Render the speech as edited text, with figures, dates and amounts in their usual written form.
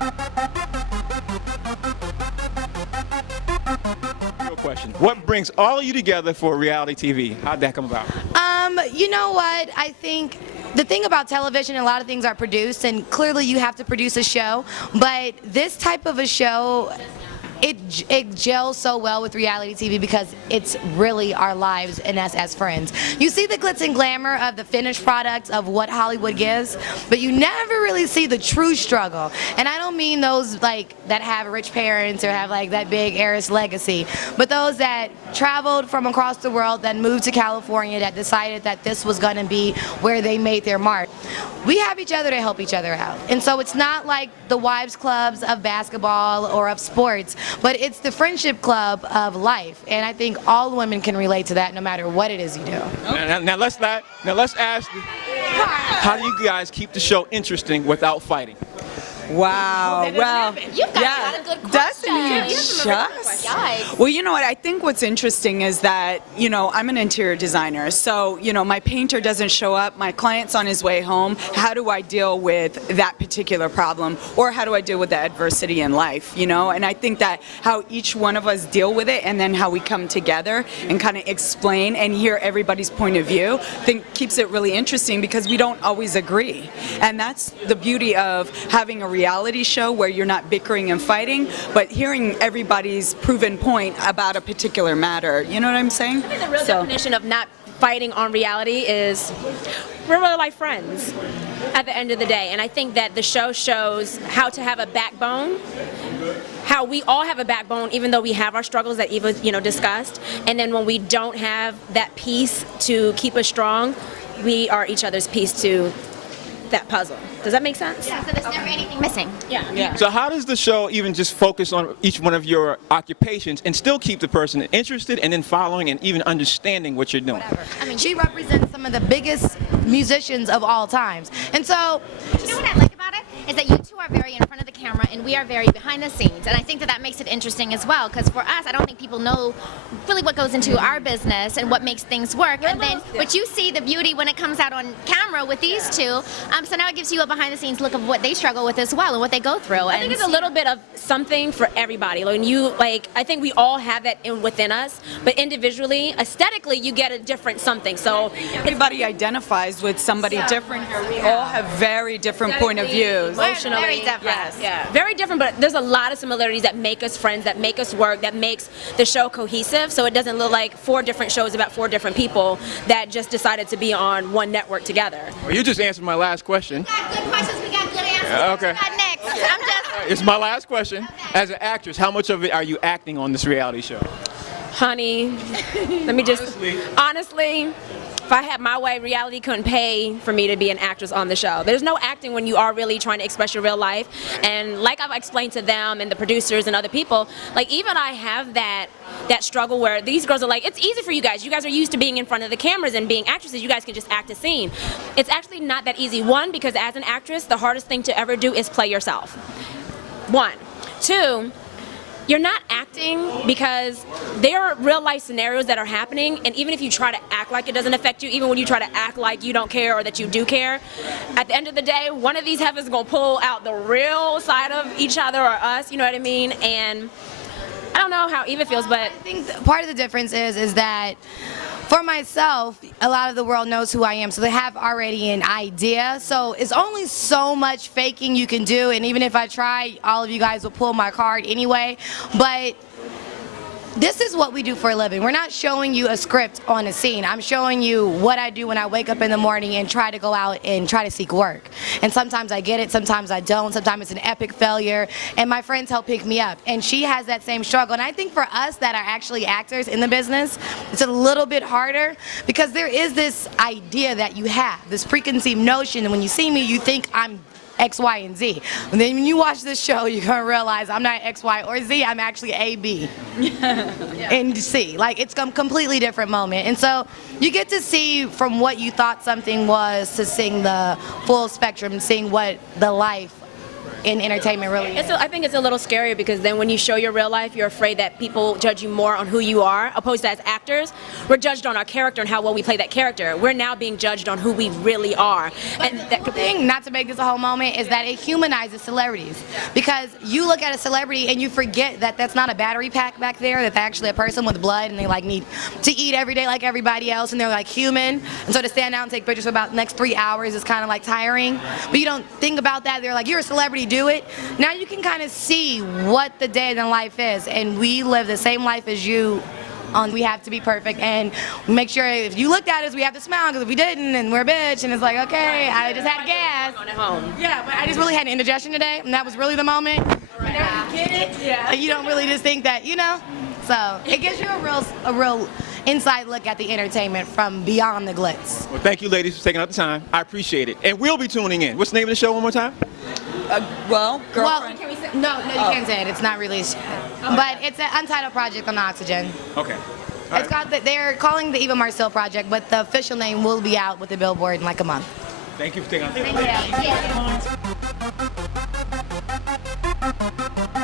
Real question. What brings all of you together for reality TV? How'd that come about? You know what? I think the thing about television, a lot of things are produced, and clearly you have to produce a show, but this type of a show, it gels so well with reality TV because it's really our lives and us as friends. You see the glitz and glamour of the finished product of what Hollywood gives, but you never really see the true struggle. And I don't mean those like that have rich parents or have like that big heiress legacy, but those that traveled from across the world, that moved to California, that decided that this was going to be where they made their mark. We have each other to help each other out. And so it's not like the wives clubs of basketball or of sports, but it's the friendship club of life. And I think all women can relate to that no matter what it is you do. Now let's ask, how do you guys keep the show interesting without fighting? Wow. Well, you've got a lot of good questions. Well, you know what? I think what's interesting is that, you know, I'm an interior designer. So, you know, my painter doesn't show up. My client's on his way home. How do I deal with that particular problem? Or how do I deal with the adversity in life, you know? And I think that how each one of us deal with it and then how we come together and kind of explain and hear everybody's point of view, I think keeps it really interesting because we don't always agree. And that's the beauty of having a reality show where you're not bickering and fighting, but hearing everybody's proven point about a particular matter. You know what I'm saying? I think the real definition of not fighting on reality is we're really like friends at the end of the day. And I think that the show shows how to have a backbone, how we all have a backbone even though we have our struggles that Eva, you know, discussed. And then when we don't have that piece to keep us strong, we are each other's piece to that puzzle. Does that make sense? Yeah, so there's never anything missing. Yeah. So how does the show even just focus on each one of your occupations and still keep the person interested and then following and even understanding what you're doing? Whatever. I mean, she represents some of the biggest musicians of all times. And so, You know what I like about it? Is that you two are very in front of the camera and we are very behind the scenes. And I think that that makes it interesting as well, because for us, I don't think people know really what goes into our business and what makes things work. And then, but you see the beauty when it comes out on camera with these two. So now it gives you a behind the scenes look of what they struggle with as well and what they go through. I think it's a little bit of something for everybody. When you I think we all have that within us, but individually, aesthetically, you get a different something. So everybody identifies with somebody different here. We all have very different point of views. Emotionally, very different. yes, yeah, very different. But there's a lot of similarities that make us friends, that make us work, that makes the show cohesive. So it doesn't look like 4 different shows about 4 different people that just decided to be on one network together. Well, you just answered my last question. We got good questions, we got good answers. Okay. What we got next? I'm just... It's my last question. As an actress, how much of it are you acting on this reality show? Honey, let me just, honestly, if I had my way, reality couldn't pay for me to be an actress on the show. There's no acting when you are really trying to express your real life. And like I've explained to them and the producers and other people, like even I have that struggle where these girls are like, it's easy for you guys. You guys are used to being in front of the cameras and being actresses. You guys can just act a scene. It's actually not that easy. 1, because as an actress, the hardest thing to ever do is play yourself. 1. 2, you're not acting because there are real life scenarios that are happening, and even if you try to act like it doesn't affect you, even when you try to act like you don't care or that you do care, at the end of the day, one of these heifers is going to pull out the real side of each other or us, you know what I mean? And I don't know how Eva feels, but I think part of the difference is that for myself, a lot of the world knows who I am, so they have already an idea. So it's only so much faking you can do, and even if I try, all of you guys will pull my card anyway. But this is what we do for a living. We're not showing you a script on a scene. I'm showing you what I do when I wake up in the morning and try to go out and try to seek work. And sometimes I get it, sometimes I don't, sometimes it's an epic failure, and my friends help pick me up. And she has that same struggle. And I think for us that are actually actors in the business, it's a little bit harder because there is this idea that you have, this preconceived notion, and when you see me, you think I'm X, Y, and Z. And then when you watch this show, you're going to realize I'm not X, Y, or Z. I'm actually A, B, and C. Like, it's a completely different moment. And so you get to see from what you thought something was to seeing the full spectrum, seeing what the life in entertainment really is. I think it's a little scarier because then when you show your real life, you're afraid that people judge you more on who you are, opposed to as actors, we're judged on our character and how well we play that character. We're now being judged on who we really are. And the thing, not to make this a whole moment, is that it humanizes celebrities. Because you look at a celebrity and you forget that that's not a battery pack back there, that they're actually a person with blood and they like need to eat every day like everybody else, and they're like human. And so to stand out and take pictures for about the next 3 hours is kind of like tiring. But you don't think about that. They're like, you're a celebrity, do it. Now you can kind of see what the day in life is, and we live the same life as you. We have to be perfect and make sure if you looked at us, we have to smile, because if we didn't, then we're a bitch, and it's like, okay, I just had gas. Yeah, but I just really had an indigestion today, and that was really the moment. You get it? Yeah. You don't really just think that, you know? So it gives you a real inside look at the entertainment from beyond the glitz. Well, thank you, ladies, for taking out the time. I appreciate it. And we'll be tuning in. What's the name of the show one more time? Girlfriend. No, you can't say it. It's not released yet. But it's an untitled project on Oxygen. Okay. It's called, they're calling the Eva Marcille project, but the official name will be out with the Billboard in like a month. Thank you for taking out the time. Thank you.